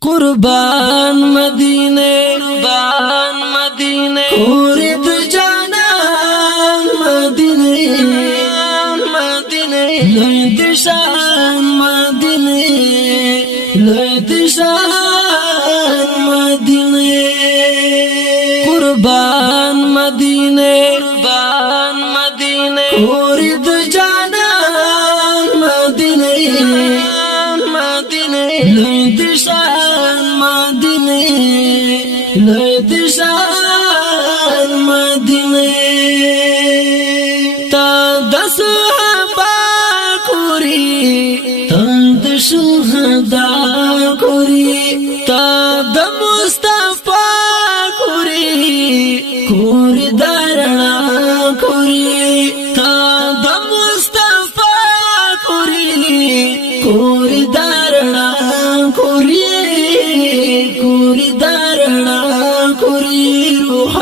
قربان مدینه قربان مدینه اورد جانان مدینه مدینه لوی دشان مدینه لوی دشان مدینه قربان مدینه قربان مدینه اورد جانان مدینه مدینه لوی دشان مدینه لوی دشان مدینه تا د صحابه کوری تا د شهدا کوری تا د مصطفی کوری درنا کوری تا د مصطفی کوری درنا کوری درنا کوری روح